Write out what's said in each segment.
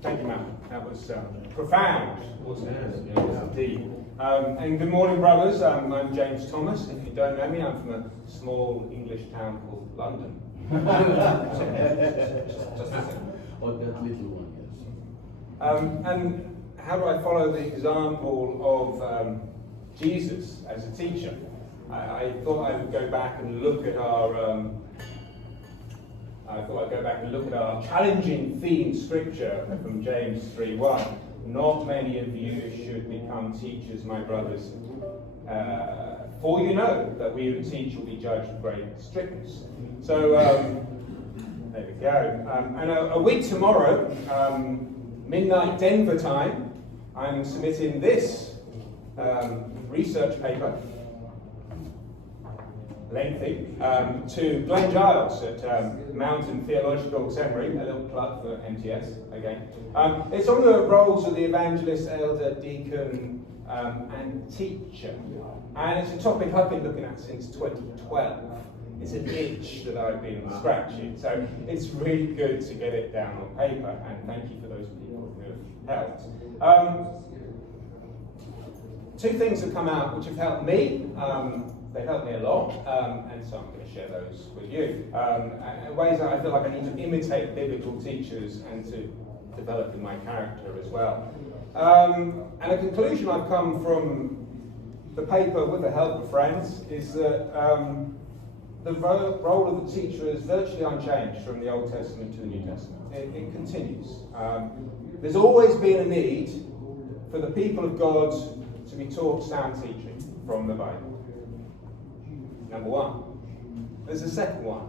Thank you, Matt. That was profound, wasn't it? Yes, indeed. And good morning, brothers. I'm James Thomas. If you don't know me, I'm from a small English town called London. Or that little one, yes. And how do I follow the example of Jesus as a teacher? I thought I would go back and look at our challenging theme scripture from James 3:1. Not many of you should become teachers, my brothers, for you know that we who teach will be judged with great strictness. So there we go. And a week tomorrow, midnight Denver time, I'm submitting this research paper, lengthy, to Glenn Giles at Mountain Theological Seminary, a little plug for MTS again. It's on the roles of the evangelist, elder, deacon, and teacher. And it's a topic I've been looking at since 2012. It's an itch that I've been scratching. So it's really good to get it down on paper, and thank you for those people who have helped. Two things have come out which have helped me. They've helped me a lot, and so I'm going to share those with you. Ways that I feel like I need to imitate biblical teachers and to develop in my character as well. And a conclusion I've come from the paper with the help of friends is that the role of the teacher is virtually unchanged from the Old Testament to the New Testament. It continues. There's always been a need for the people of God to be taught sound teaching from the Bible. Number one. There's a second one.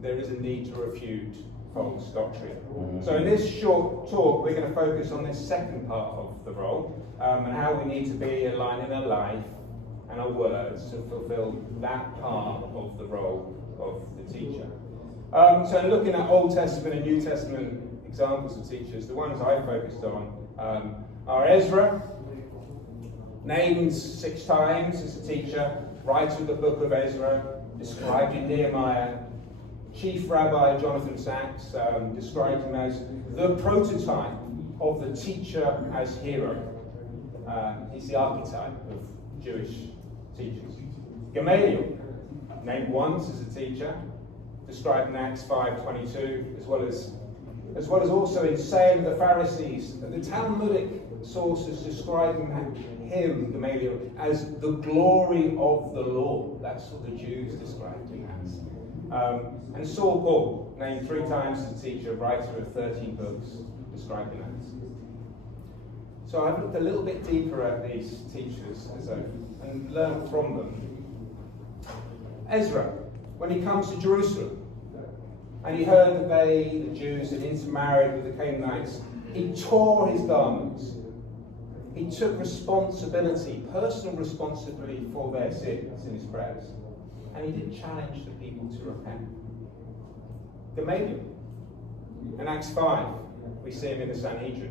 There is a need to refute false doctrine. So in this short talk, we're going to focus on this second part of the role, and how we need to be aligning our life and our words to fulfill that part of the role of the teacher. So in looking at Old Testament and New Testament examples of teachers, the ones I focused on are Ezra, named 6 times as a teacher, writer of the book of Ezra, described in Nehemiah. Chief Rabbi Jonathan Sachs described him as the prototype of the teacher as hero. He's the archetype of Jewish teachers. Gamaliel, named once as a teacher, described in Acts 5:22, as well as also in saying the Pharisees. The Talmudic sources describe him, Gamaliel, as the glory of the law. That's what the Jews described him as. And Saul Paul, named 3 times as a teacher, writer of 13 books, described him as. So I've looked a little bit deeper at these teachers and learned from them. Ezra, when he comes to Jerusalem, and he heard that the Jews, had intermarried with the Canaanites, he tore his garments. He took responsibility, personal responsibility for their sins in his prayers. And he did challenge the people to repent. Gamaliel, in Acts 5, we see him in the Sanhedrin.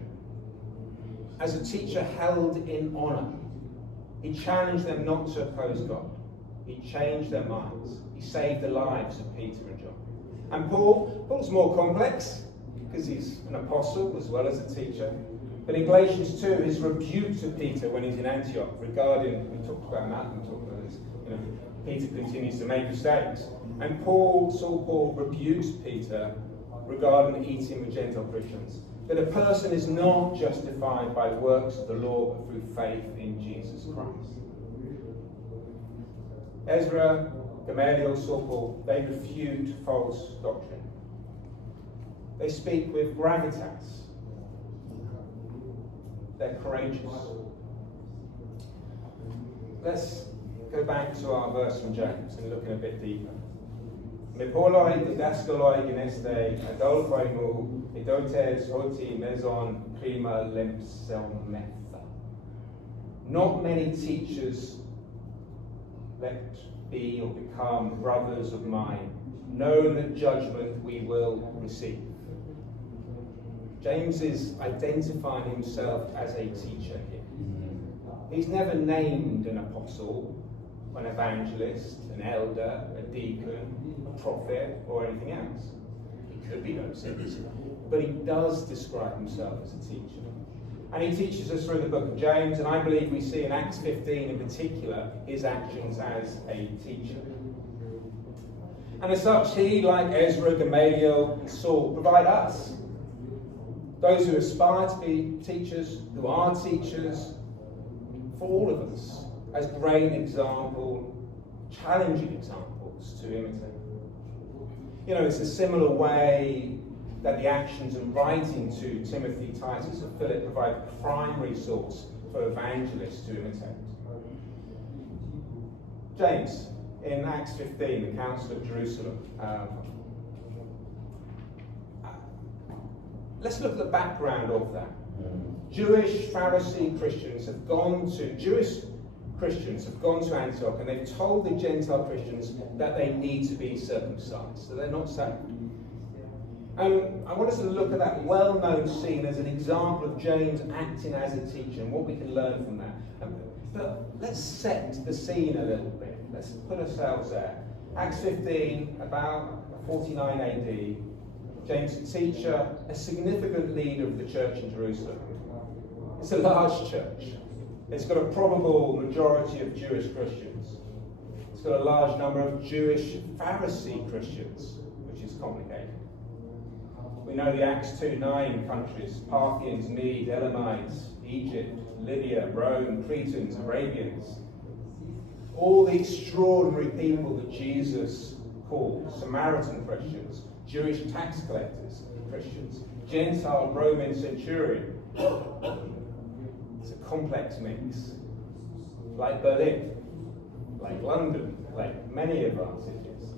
As a teacher held in honour, he challenged them not to oppose God. He changed their minds. He saved the lives of Peter and John. And Paul's more complex, because he's an apostle as well as a teacher. But in Galatians 2, his rebuke to Peter when he's in Antioch regarding, we talked about that, we talked about this, Peter continues to make mistakes. And Saul Paul rebukes Peter regarding eating with Gentile Christians. That a person is not justified by works of the law, but through faith in Jesus Christ. Ezra, Gamaliel, Saul Paul, they refute false doctrine. They speak with gravitas. They're courageous. Let's go back to our verse from James and look in a bit deeper. Mepoloi didaskaloi geneste adolphoi mu idotes hoti meson prima lempselmetha. Not many teachers let be or become brothers of mine, knowing that judgment we will receive. James is identifying himself as a teacher here. He's never named an apostle, an evangelist, an elder, a deacon, a prophet, or anything else. He could be no sense. But he does describe himself as a teacher. And he teaches us through the book of James, and I believe we see in Acts 15 in particular his actions as a teacher. And as such, he, like Ezra, Gamaliel, and Saul, provide us, those who aspire to be teachers, who are teachers, for all of us, as great example, challenging examples to imitate. You know, it's a similar way that the actions and writing to Timothy, Titus, and Philip provide a primary source for evangelists to imitate. James, in Acts 15, the Council of Jerusalem. Let's look at the background of that. Jewish Christians have gone to Antioch, and they've told the Gentile Christians that they need to be circumcised, so they're not saved. And I want us to look at that well-known scene as an example of James acting as a teacher and what we can learn from that. But let's set the scene a little bit. Let's put ourselves there. Acts 15, about 49 AD. James, a teacher, a significant leader of the church in Jerusalem. It's a large church. It's got a probable majority of Jewish Christians. It's got a large number of Jewish Pharisee Christians, which is complicated. We know the Acts 2:9 countries: Parthians, Medes, Elamites, Egypt, Libya, Rome, Cretans, Arabians. All the extraordinary people that Jesus called: Samaritan Christians, Jewish tax collectors, Christians, Gentile Roman centurion. It's a complex mix. Like Berlin, like London, like many of our cities.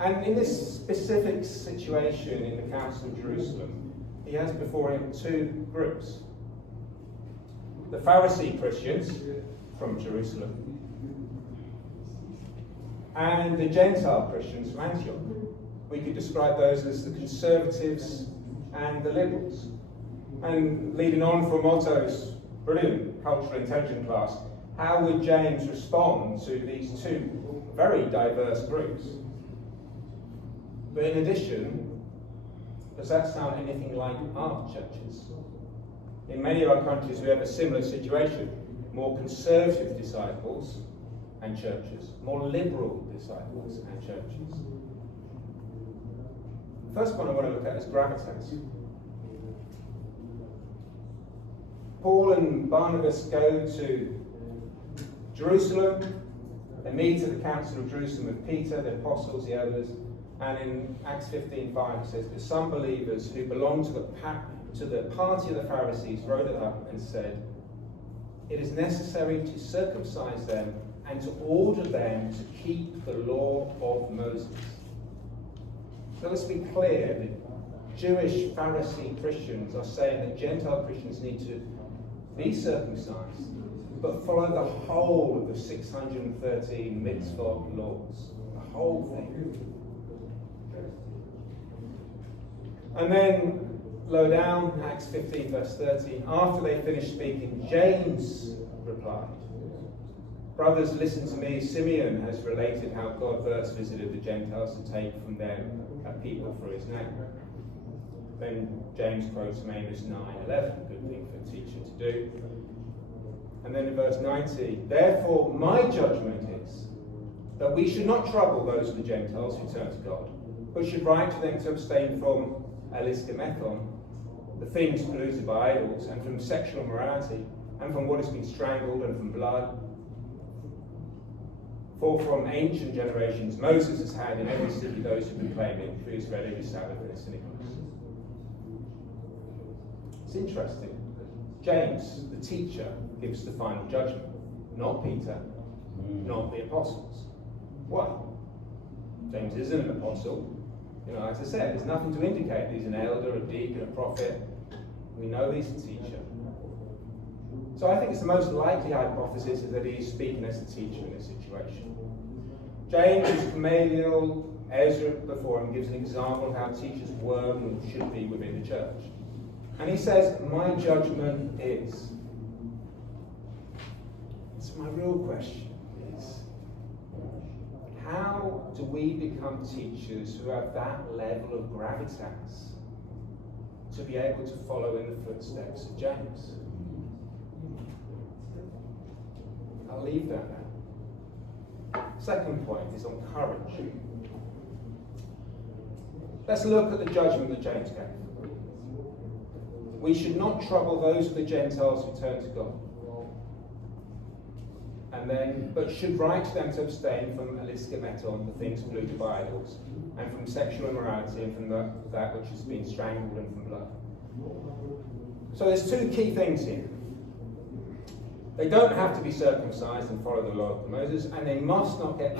And in this specific situation in the Council of Jerusalem, he has before him two groups. The Pharisee Christians from Jerusalem and the Gentile Christians from Antioch. We could describe those as the conservatives and the liberals. And leading on from Otto's brilliant cultural intelligence class, how would James respond to these two very diverse groups? But in addition, does that sound anything like our churches? In many of our countries we have a similar situation. More conservative disciples and churches, more liberal disciples and churches. The first one I want to look at is Gravitas. Paul and Barnabas go to Jerusalem. They meet at the Council of Jerusalem with Peter, the apostles, the elders, and in Acts 15:5 it says that some believers who belonged to the party of the Pharisees rode up and said, "It is necessary to circumcise them and to order them to keep the law of Moses." So let's be clear, the Jewish Pharisee Christians are saying that Gentile Christians need to be circumcised, but follow the whole of the 613 mitzvot laws, the whole thing. And then, low down, Acts 15 verse 13, after they finished speaking, James replied, "Brothers, listen to me. Simeon has related how God first visited the Gentiles to take from them a people for his name." Then James quotes from Amos 9:11, good thing for a teacher to do. And then in verse 19, "Therefore my judgment is that we should not trouble those of the Gentiles who turn to God, but should write to them to abstain from eliskamethon, the things polluted by idols, and from sexual immorality, and from what has been strangled, and from blood. For from ancient generations Moses has had in every city those who proclaim it, who is read every Sabbath in the synagogues." It's interesting. James, the teacher, gives the final judgment, not Peter, not the apostles. Why? James isn't an apostle. You know, as I said, there's nothing to indicate he's an elder, a deacon, a prophet. We know he's a teacher. So I think it's the most likely hypothesis is that he's speaking as a teacher in this situation. James is Gamaliel, Ezra before him gives an example of how teachers were and should be within the church. And he says, "My judgment is." So my real question is, how do we become teachers who have that level of gravitas to be able to follow in the footsteps of James? I'll leave that there. Second point is on courage. Let's look at the judgment that James gave. We should not trouble those of the Gentiles who turn to God, but should write to them to abstain from aliskemeton, the things polluted by idols, and from sexual immorality, and from that which has been strangled, and from blood. So there's two key things here. They don't have to be circumcised and follow the law of Moses, and they must not take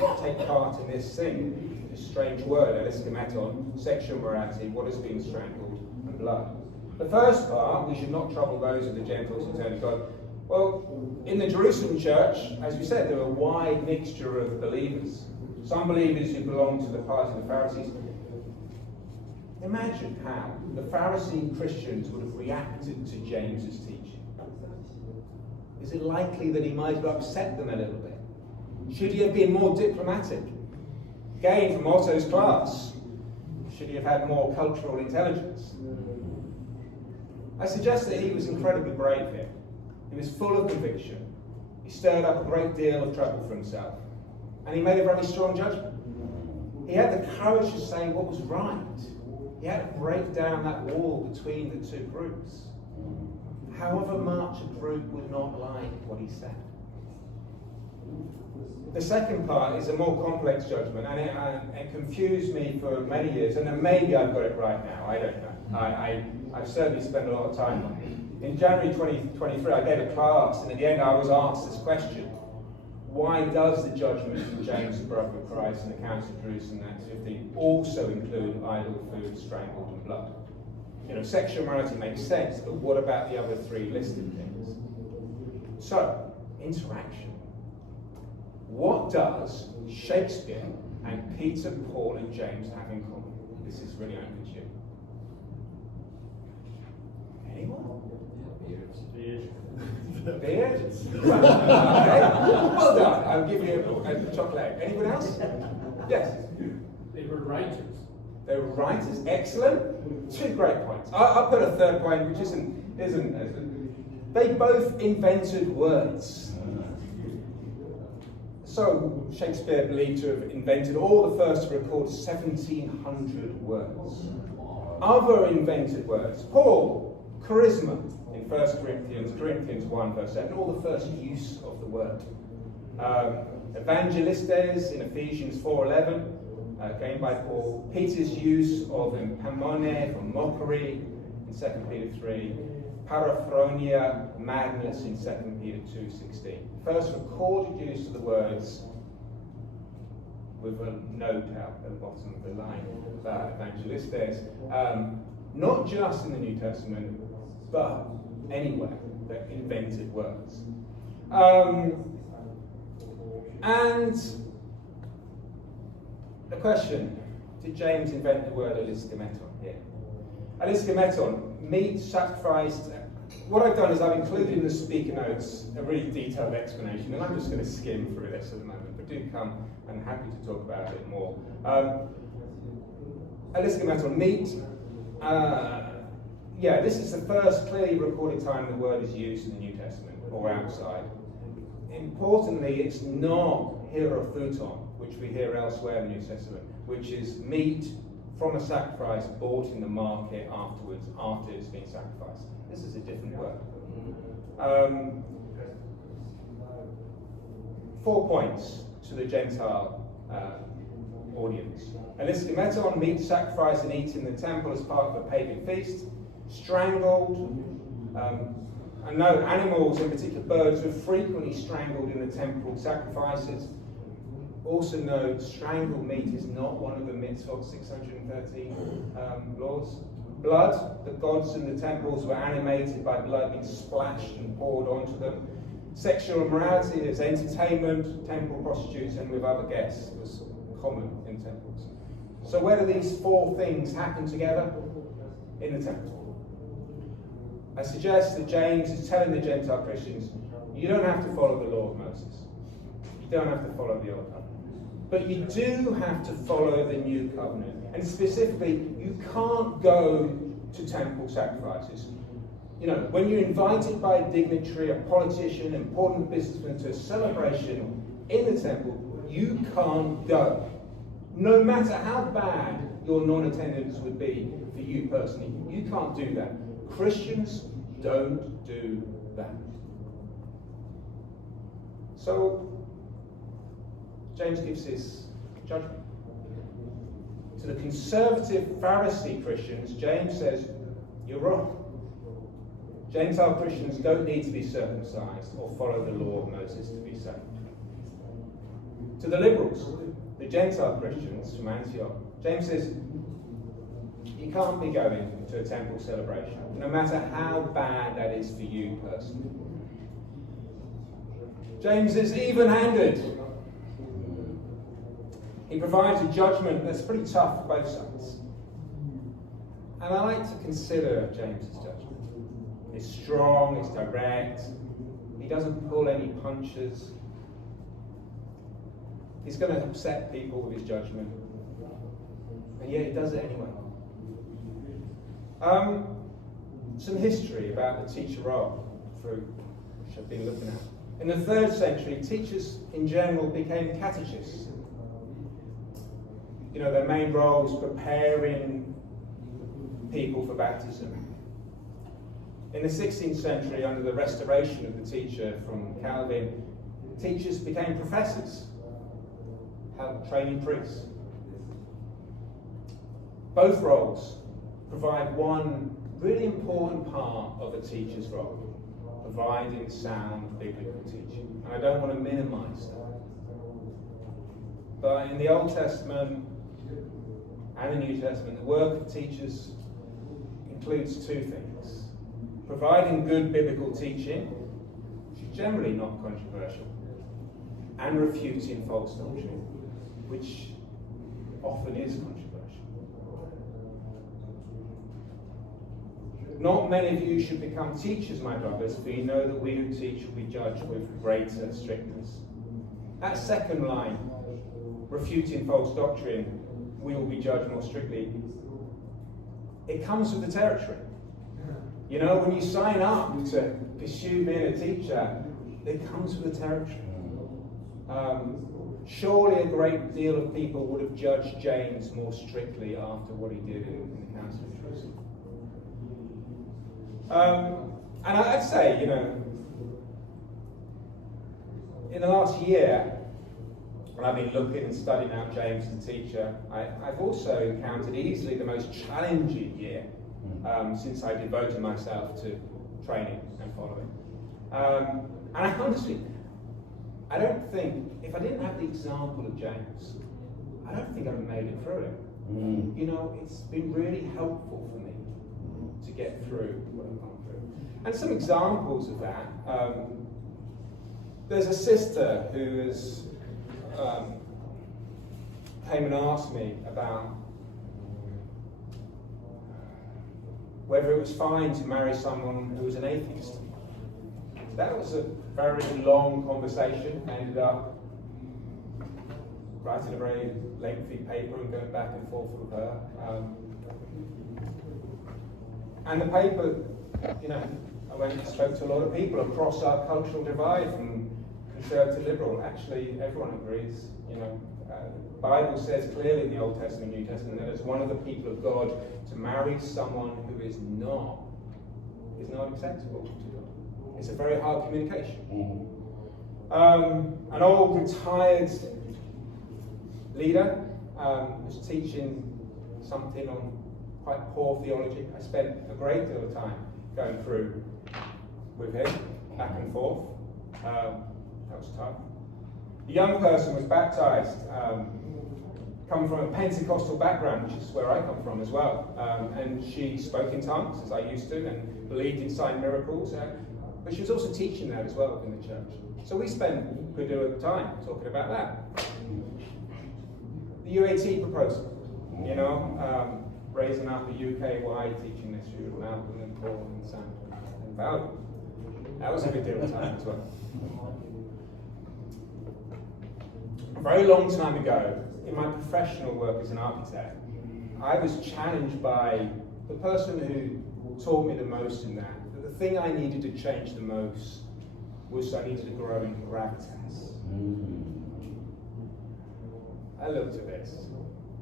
part in this thing, this strange word, aliskemeton, sexual immorality, what has been strangled, and blood. The first part, we should not trouble those of the Gentiles who turn to God. Well, in the Jerusalem church, as we said, there were a wide mixture of believers. Some believers who belonged to the party of the Pharisees. Imagine how the Pharisee Christians would have reacted to James's teaching. Is it likely that he might have upset them a little bit? Should he have been more diplomatic? Gained from Otto's class? Should he have had more cultural intelligence? I suggest that he was incredibly brave here. He was full of conviction. He stirred up a great deal of trouble for himself. And he made a very strong judgment. He had the courage to say what was right. He had to break down that wall between the two groups. However much a group would not like what he said. The second part is a more complex judgment, and it confused me for many years, and maybe I've got it right now, I don't know. I've certainly spent a lot of time on it. In January 2023, I gave a class, and at the end I was asked this question: why does the judgment from James, the brother of Christ, and the Council of Jerusalem, Acts 15, also include idol, food, strangled, and blood? You know, sexual immorality makes sense, but what about the other three listed things? So, interaction. What does Shakespeare and Peter, Paul, and James have in common? This is really open to you. Anyone? Beards. Well done. I'll give you a chocolate. Anyone else? Yes. They were righteous. They were writers. Excellent. Two great points. I'll put a third point, which isn't. They both invented words. So Shakespeare believed to have invented or the first to record 1,700 words. Other invented words. Paul, charisma in 1 Corinthians 1 verse 7, or the first use of the word. Evangelistes in Ephesians 4:11. Again by Paul. Peter's use of empamone, for mockery, in 2 Peter 3. Paraphronia, madness, in 2 Peter 2:16. First recorded use of the words with a note out at the bottom of the line about evangelistes. Not just in the New Testament, but anywhere that invented words. And the question, did James invent the word aliskemeton here? Aliskemeton, meat sacrificed. What I've done is I've included in the speaker notes a really detailed explanation, and I'm just going to skim through this at the moment, but do come, and I'm happy to talk about it more. Aliskemeton, meat. This is the first clearly recorded time the word is used in the New Testament, or outside. Importantly, it's not hierophuton, which we hear elsewhere in the New Testament, which is meat from a sacrifice bought in the market afterwards, after it's been sacrificed. This is a different word. 4 points to the Gentile audience. Aliskemeton, meat sacrificed and eaten in the temple as part of a pagan feast. Strangled. And no, animals, in particular birds, were frequently strangled in the temple sacrifices. Also note, strangled meat is not one of the mitzvot 613 laws. Blood, the gods in the temples were animated by blood being splashed and poured onto them. Sexual immorality is entertainment, temple prostitutes, and with other guests was common in temples. So where do these 4 things happen together? In the temple. I suggest that James is telling the Gentile Christians, you don't have to follow the law of Moses. You don't have to follow the Old Covenant. But you do have to follow the new covenant. And specifically, you can't go to temple sacrifices. You know, when you're invited by a dignitary, a politician, an important businessman to a celebration in the temple, you can't go. No matter how bad your non-attendance would be for you personally, you can't do that. Christians don't do that. So, James gives his judgment. To the conservative Pharisee Christians, James says, you're wrong. Gentile Christians don't need to be circumcised or follow the law of Moses to be saved. To the liberals, the Gentile Christians from Antioch, James says, you can't be going to a temple celebration, no matter how bad that is for you personally. James is even-handed. He provides a judgment that's pretty tough for both sides. And I like to consider James's judgment. It's strong, it's direct, he doesn't pull any punches. He's going to upset people with his judgment. And yet he does it anyway. Some history about the teacher role, which I've been looking at. In the 3rd century, teachers in general became catechists. You know, their main role was preparing people for baptism. In the 16th century, under the restoration of the teacher from Calvin, teachers became professors, helped training priests. Both roles provide one really important part of a teacher's role, providing sound biblical teaching. And I don't want to minimize that. But in the Old Testament and the New Testament, the work of teachers includes two things. Providing good biblical teaching, which is generally not controversial, and refuting false doctrine, which often is controversial. Not many of you should become teachers, my brothers, for you know that we who teach will be judged with greater strictness. That second line, refuting false doctrine, we will be judged more strictly, it comes with the territory. You know, when you sign up to pursue being a teacher, it comes with the territory. Surely a great deal of people would have judged James more strictly after what he did in the Council of Jerusalem. And I'd say, you know, in the last year, when I've been looking and studying out James as a teacher, I've also encountered easily the most challenging year since I devoted myself to training and following. And I honestly, I don't think, if I didn't have the example of James, I don't think I'd have made it through it. You know, it's been really helpful for me to get through what I've gone through. And some examples of that, there's a sister who has came and asked me about whether it was fine to marry someone who was an atheist. That was a very long conversation. I ended up writing a very lengthy paper and going back and forth with her. And the paper, you know, I went and spoke to a lot of people across our cultural divide, from conservative to liberal. Actually, everyone agrees, you know. The Bible says clearly in the Old Testament and New Testament that as one of the people of God, to marry someone who is not acceptable to God. It's a very hard communication. An old retired leader was teaching something on quite poor theology. I spent a great deal of time going through with him, back and forth. That was tough. The young person was baptized, coming from a Pentecostal background, which is where I come from as well. And she spoke in tongues, as I used to, and believed in sign miracles. But she was also teaching that as well in the church. So we spent a good deal of time talking about that. The UAT proposal, you know, raising up a UK-wide teaching issue of Malcolm and Paul and Sam and Bowden. That was a good deal of time as well. A very long time ago, in my professional work as an architect, I was challenged by the person who taught me the most in that. The thing I needed to change the most was I needed to grow in gravitas. I looked at this.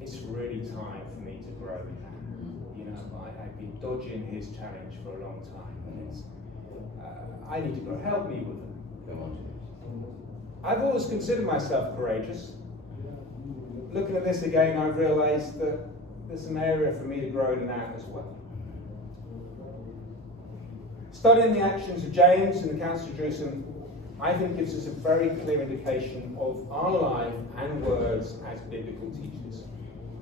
It's really time for me to grow in that. You know, I've been dodging his challenge for a long time, and it's I need to grow. Help me with it. I've always considered myself courageous. Looking at this again, I've realised that there's an area for me to grow in that as well. Studying the actions of James in the Council of Jerusalem, I think gives us a very clear indication of our life and words as biblical teachers.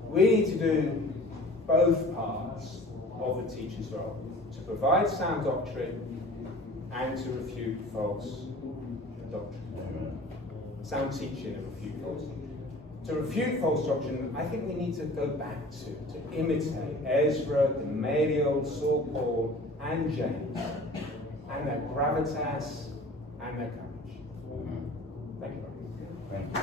We need to do both parts of the teacher's role, to provide sound doctrine and to refute false doctrine. Sound teaching and refute false doctrine. To refute false doctrine, I think we need to go back to imitate Ezra, Gamaliel, Saul, Paul, and James, and their gravitas and their courage. Thank you. Thank you.